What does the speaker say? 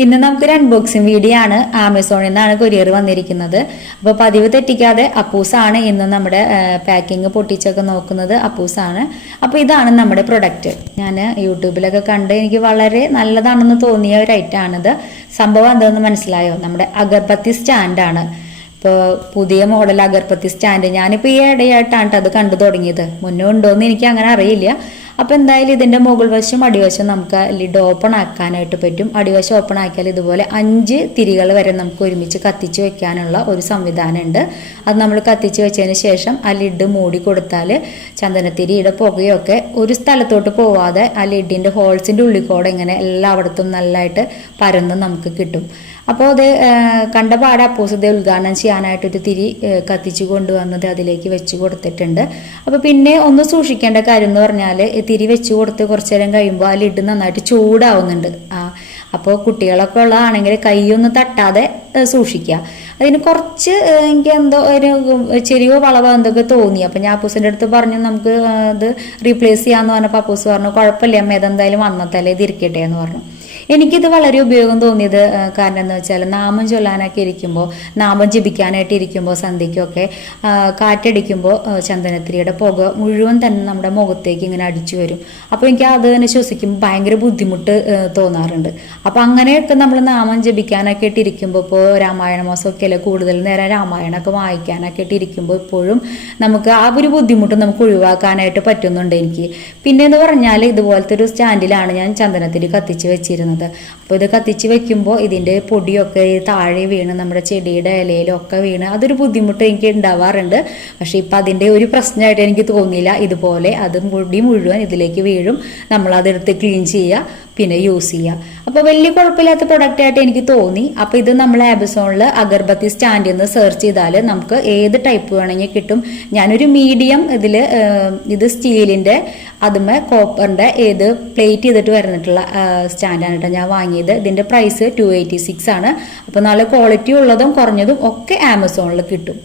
ഇന്ന് നമുക്കൊരു unboxing video ആണ്. ആമസോണിൽ നിന്നാണ് കൊറിയർ വന്നിരിക്കുന്നത്. അപ്പോൾ പതിവ് തെറ്റിക്കാതെ അപ്പൂസാണ് ഇന്ന് നമ്മുടെ പാക്കിങ് പൊട്ടിച്ചൊക്കെ നോക്കുന്നത്. അപ്പൂസാണ്. അപ്പോൾ ഇതാണ് നമ്മുടെ പ്രൊഡക്റ്റ്. ഞാൻ യൂട്യൂബിലൊക്കെ കണ്ട് എനിക്ക് വളരെ നല്ലതാണെന്ന് തോന്നിയ ഒരു ഐറ്റമാണിത്. സംഭവം എന്താണെന്ന് മനസ്സിലായോ? നമ്മുടെ അഗർബത്തി സ്റ്റാൻഡാണ്. ഇപ്പോൾ പുതിയ മോഡൽ അഗർബത്തി സ്റ്റാൻഡ് ഞാനിപ്പോൾ ഈ ഇടയായിട്ടാണ് അത് കണ്ടു തുടങ്ങിയത്. മുന്നേ ഉണ്ടോയെന്ന് എനിക്ക് അങ്ങനെ അറിയില്ല. അപ്പോൾ എന്തായാലും ഇതിൻ്റെ മുകൾ വശം അടിവശം നമുക്ക് ലിഡ് ഓപ്പൺ ആക്കാനായിട്ട് പറ്റും. അടിവശം ഓപ്പൺ ആക്കിയാൽ ഇതുപോലെ 5 തിരികൾ വരെ നമുക്ക് ഒരുമിച്ച് കത്തിച്ച് വെക്കാനുള്ള ഒരു സംവിധാനമുണ്ട്. അത് നമ്മൾ കത്തിച്ച് വെച്ചതിന് ശേഷം ആ ലിഡ് മൂടി കൊടുത്താൽ ചന്ദനത്തിരിയുടെ പുകയൊക്കെ ഒരു സ്ഥലത്തോട്ട് പോവാതെ ആ ലിഡിൻ്റെ ഹോൾസിൻ്റെ ഉള്ളിൽ കൂടെ ഇങ്ങനെ എല്ലായിടത്തും നല്ലതായിട്ട് പരന്ന് നമുക്ക് കിട്ടും. അപ്പോൾ അത് കണ്ട പാടെ അപ്പോസത്തെ ഉദ്ഘാടനം ചെയ്യാനായിട്ടൊരു തിരി കത്തിച്ച് കൊണ്ടുവന്നത് അതിലേക്ക് വെച്ച് കൊടുത്തിട്ടുണ്ട്. അപ്പോൾ പിന്നെ ഒന്ന് സൂക്ഷിക്കേണ്ട കാര്യം എന്ന് പറഞ്ഞാൽ തിരി വെച്ച് കൊടുത്ത് കുറച്ച് നേരം കഴിയുമ്പോൾ ആ ലിഡ് നന്നായിട്ട് ചൂടാവുന്നുണ്ട്. അപ്പോൾ കുട്ടികളൊക്കെ ഉള്ളതാണെങ്കിൽ കൈയൊന്നും തട്ടാതെ സൂക്ഷിക്കുക. അതിന് കുറച്ച് എനിക്ക് എന്തോ ഒരു ചെറിയോ വളവോ എന്തൊക്കെ തോന്നി. അപ്പം ഞാൻ അപ്പൂസിൻ്റെ അടുത്ത് പറഞ്ഞു നമുക്ക് അത് റീപ്ലേസ് ചെയ്യാമെന്ന് പറഞ്ഞപ്പോൾ അപ്പൂസ് പറഞ്ഞു കുഴപ്പമില്ല അമ്മ ഏതെന്തായാലും വന്നത്തല്ലേ ഇതിരിക്കട്ടെ എന്ന് പറഞ്ഞു. എനിക്കിത് വളരെ ഉപയോഗം തോന്നിയത് കാരണം എന്താ വെച്ചാൽ നാമം ചൊല്ലാനൊക്കെ ഇരിക്കുമ്പോൾ, നാമം ജപിക്കാനായിട്ട് ഇരിക്കുമ്പോൾ സന്ധ്യയ്ക്കൊക്കെ കാറ്റടിക്കുമ്പോൾ ചന്ദനത്തിരിയുടെ പുക മുഴുവൻ തന്നെ നമ്മുടെ മുഖത്തേക്ക് ഇങ്ങനെ അടിച്ചു വരും. അപ്പോൾ എനിക്ക് അത് തന്നെ ശ്വസിക്കുമ്പോൾ ഭയങ്കര ബുദ്ധിമുട്ട് തോന്നാറുണ്ട്. അപ്പോൾ അങ്ങനെയൊക്കെ നമ്മൾ നാമം ജപിക്കാനൊക്കെ ഇട്ടിരിക്കുമ്പോൾ, ഇപ്പോൾ രാമായണ മാസമൊക്കെ അല്ലേ കൂടുതൽ നേരം രാമായണമൊക്കെ വായിക്കാനൊക്കെ ഇട്ടിരിക്കുമ്പോൾ ഇപ്പോഴും നമുക്ക് ആ ഒരു ബുദ്ധിമുട്ട് നമുക്ക് ഒഴിവാക്കാനായിട്ട് പറ്റുന്നുണ്ട് എനിക്ക്. പിന്നെ എന്ന് പറഞ്ഞാൽ ഇതുപോലത്തെ ഒരു സ്റ്റാൻഡിലാണ് ഞാൻ ചന്ദനത്തിരി കത്തിച്ച് വെച്ചിരുന്നത്. അപ്പോൾ ഇത് കത്തിച്ച് വെക്കുമ്പോൾ ഇതിൻ്റെ പൊടിയൊക്കെ താഴെ വീണ് നമ്മുടെ ചെടിയുടെ ഇലയിലൊക്കെ വീണ് അതൊരു ബുദ്ധിമുട്ട് എനിക്ക് ഉണ്ടാവാറുണ്ട്. പക്ഷേ ഇപ്പം അതിൻ്റെ ഒരു പ്രശ്നമായിട്ട് എനിക്ക് തോന്നിയില്ല. ഇതുപോലെ അത് പൊടി മുഴുവൻ ഇതിലേക്ക് വീഴും. നമ്മളതെടുത്ത് ക്ലീൻ ചെയ്യുക, പിന്നെ യൂസ് ചെയ്യുക. അപ്പോൾ വലിയ കുഴപ്പമില്ലാത്ത പ്രൊഡക്റ്റായിട്ട് എനിക്ക് തോന്നി. അപ്പോൾ ഇത് നമ്മൾ ആമസോണിൽ അഗർബത്തി സ്റ്റാൻഡിൽ നിന്ന് സെർച്ച് ചെയ്താൽ നമുക്ക് ഏത് ടൈപ്പ് വേണമെങ്കിൽ കിട്ടും. ഞാനൊരു മീഡിയം ഇത് സ്റ്റീലിൻ്റെ അതുമേ കോപ്പറിൻ്റെ ഏത് പ്ലേറ്റ് ചെയ്തിട്ട് വരുന്നിട്ടുള്ള സ്റ്റാൻഡാണ് കേട്ടോ ഞാൻ വാങ്ങിയത്. ഇതിൻ്റെ പ്രൈസ് 286 ആണ്. അപ്പോൾ നല്ല ക്വാളിറ്റി ഉള്ളതും കുറഞ്ഞതും ഒക്കെ ആമസോണിൽ കിട്ടും.